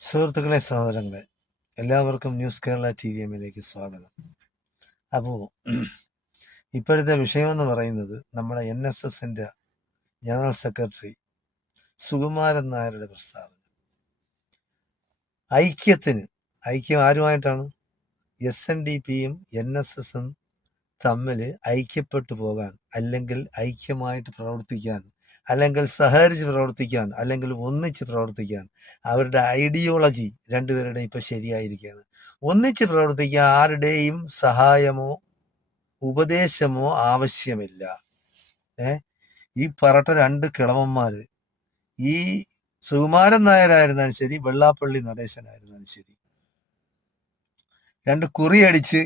സുഹൃത്തുക്കളെ, സഹോദരങ്ങളെ, എല്ലാവർക്കും ന്യൂസ് കേരള TVM-ലേക്ക് സ്വാഗതം. അപ്പോൾ ഇപ്പോഴത്തെ വിഷയം എന്ന് പറയുന്നത് നമ്മുടെ NSSന്റെ ജനറൽ സെക്രട്ടറി സുകുമാരൻ നായരുടെ പ്രസ്താവന. ഐക്യം ആരുമായിട്ടാണ്? SNDPയും NSSും തമ്മിൽ ഐക്യപ്പെട്ടു പോകാൻ, അല്ലെങ്കിൽ ഐക്യമായിട്ട് പ്രവർത്തിക്കാൻ, അല്ലെങ്കിൽ സഹകരിച്ച് പ്രവർത്തിക്കാൻ, അല്ലെങ്കിൽ ഒന്നിച്ച് പ്രവർത്തിക്കാൻ അവരുടെ ഐഡിയോളജി രണ്ടുപേരുടെയും ഇപ്പൊ ശരിയായിരിക്കുകയാണ്. ഒന്നിച്ച് പ്രവർത്തിക്കാൻ ആരുടെയും സഹായമോ ഉപദേശമോ ആവശ്യമില്ല. ഈ പറട്ട രണ്ട് കിളവന്മാര്, ഈ സുകുമാരൻ നായരായിരുന്നാലും ശരി, വെള്ളാപ്പള്ളി നടേശനായിരുന്നാലും ശരി, രണ്ട് കുറിയടിച്ച്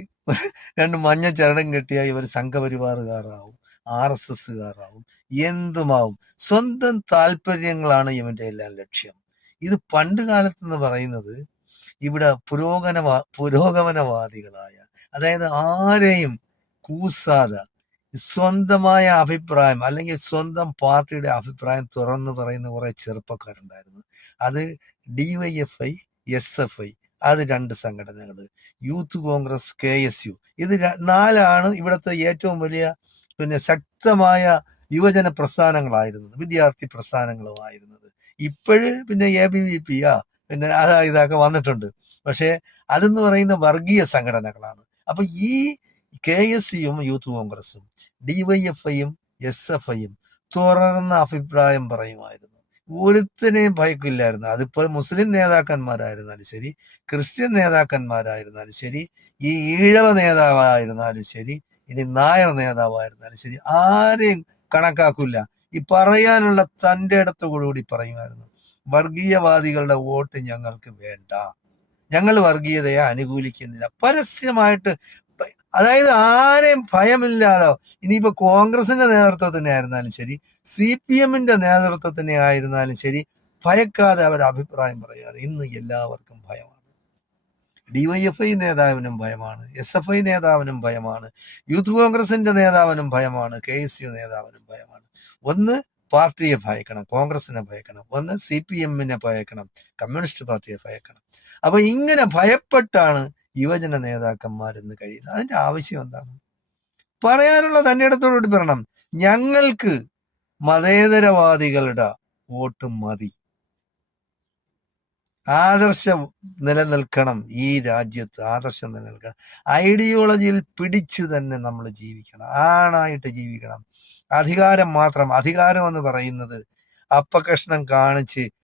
രണ്ട് മഞ്ഞ ചരടും കെട്ടിയ ഇവർ സംഘപരിവാറുകാരാവും, RSSകാരാവും, എന്തുമാവും. സ്വന്തം താല്പര്യങ്ങളാണ് ഇവന്റെ എല്ലാം ലക്ഷ്യം. ഇത് പണ്ട് കാലത്തെന്ന് പറയുന്നത് ഇവിടെ പുരോഗമനവാദികളായ, അതായത് ആരെയും കൂസാതെ സ്വന്തമായ അഭിപ്രായം അല്ലെങ്കിൽ സ്വന്തം പാർട്ടിയുടെ അഭിപ്രായം തുറന്നു പറയുന്ന കുറെ ചെറുപ്പക്കാരുണ്ടായിരുന്നു. അത് DYFI, SFI, അത് രണ്ട് സംഘടനകൾ, യൂത്ത് കോൺഗ്രസ്, KSU, ഇത് നാലാണ് ഇവിടുത്തെ ഏറ്റവും വലിയ ശക്തമായ യുവജന പ്രസ്ഥാനങ്ങളായിരുന്നത്, വിദ്യാർത്ഥി പ്രസ്ഥാനങ്ങളുമായിരുന്നത്. ഇപ്പോഴ് ABVP ഇതൊക്കെ വന്നിട്ടുണ്ട്. പക്ഷെ അതെന്ന് പറയുന്ന വർഗീയ സംഘടനകളാണ്. അപ്പൊ ഈ KSUയും യൂത്ത് കോൺഗ്രസും DYFIയും SFIയും തുറന്ന അഭിപ്രായം പറയുമായിരുന്നു. ഒരുത്തിനെയും ഭയക്കില്ലായിരുന്നു. അതിപ്പോ മുസ്ലിം നേതാക്കന്മാരായിരുന്നാലും ശരി, ക്രിസ്ത്യൻ നേതാക്കന്മാരായിരുന്നാലും ശരി, ഈ ഈഴവ നേതാവായിരുന്നാലും ശരി, ഇനി നായർ നേതാവായിരുന്നാലും ശരി, ആരെയും കണക്കാക്കില്ല. ഈ പറയാനുള്ള തൻ്റെ ഇടത്തോടുകൂടി പറയുമായിരുന്നു, വർഗീയവാദികളുടെ വോട്ട് ഞങ്ങൾക്ക് വേണ്ട, ഞങ്ങൾ വർഗീയതയെ അനുകൂലിക്കുന്നില്ല. പരസ്യമായിട്ട്, അതായത് ആരെയും ഭയമില്ലാതെ. ഇനിയിപ്പോ കോൺഗ്രസിന്റെ നേതൃത്വത്തിനെ ആയിരുന്നാലും ശരി, CPMന്റെ നേതൃത്വത്തിനെ ആയിരുന്നാലും ശരി, ഭയക്കാതെ അവർ അഭിപ്രായം പറയാറ്. ഇന്ന് എല്ലാവർക്കും ഭയമാണ്. DYFI നേതാവിനും ഭയമാണ്, SFI നേതാവിനും ഭയമാണ്, യൂത്ത് കോൺഗ്രസിന്റെ നേതാവിനും ഭയമാണ്, KSU നേതാവിനും ഭയമാണ്. ഒന്ന് പാർട്ടിയെ ഭയക്കണം, കോൺഗ്രസിനെ ഭയക്കണം. ഒന്ന് CPMനെ ഭയക്കണം, കമ്മ്യൂണിസ്റ്റ് പാർട്ടിയെ ഭയക്കണം. അപ്പൊ ഇങ്ങനെ ഭയപ്പെട്ടാണ് യുവജന നേതാക്കന്മാരെന്ന് കഴിയുന്നത്. അതിന്റെ ആവശ്യം എന്താണ്? പറയാനുള്ള തന്റെ ഇടത്തോടുകൂടി പറയണം, ഞങ്ങൾക്ക് മതേതരവാദികളുടെ വോട്ട് മതി, ആദർശം നിലനിൽക്കണം, ഈ രാജ്യത്ത് ആദർശം നിലനിൽക്കണം, ഐഡിയോളജിയിൽ പിടിച്ചു തന്നെ നമ്മൾ ജീവിക്കണം, ആണായിട്ട് ജീവിക്കണം. അധികാരം മാത്രം, അധികാരം എന്ന് പറയുന്നത് അപ്പകഷ്ണം കാണിച്ച്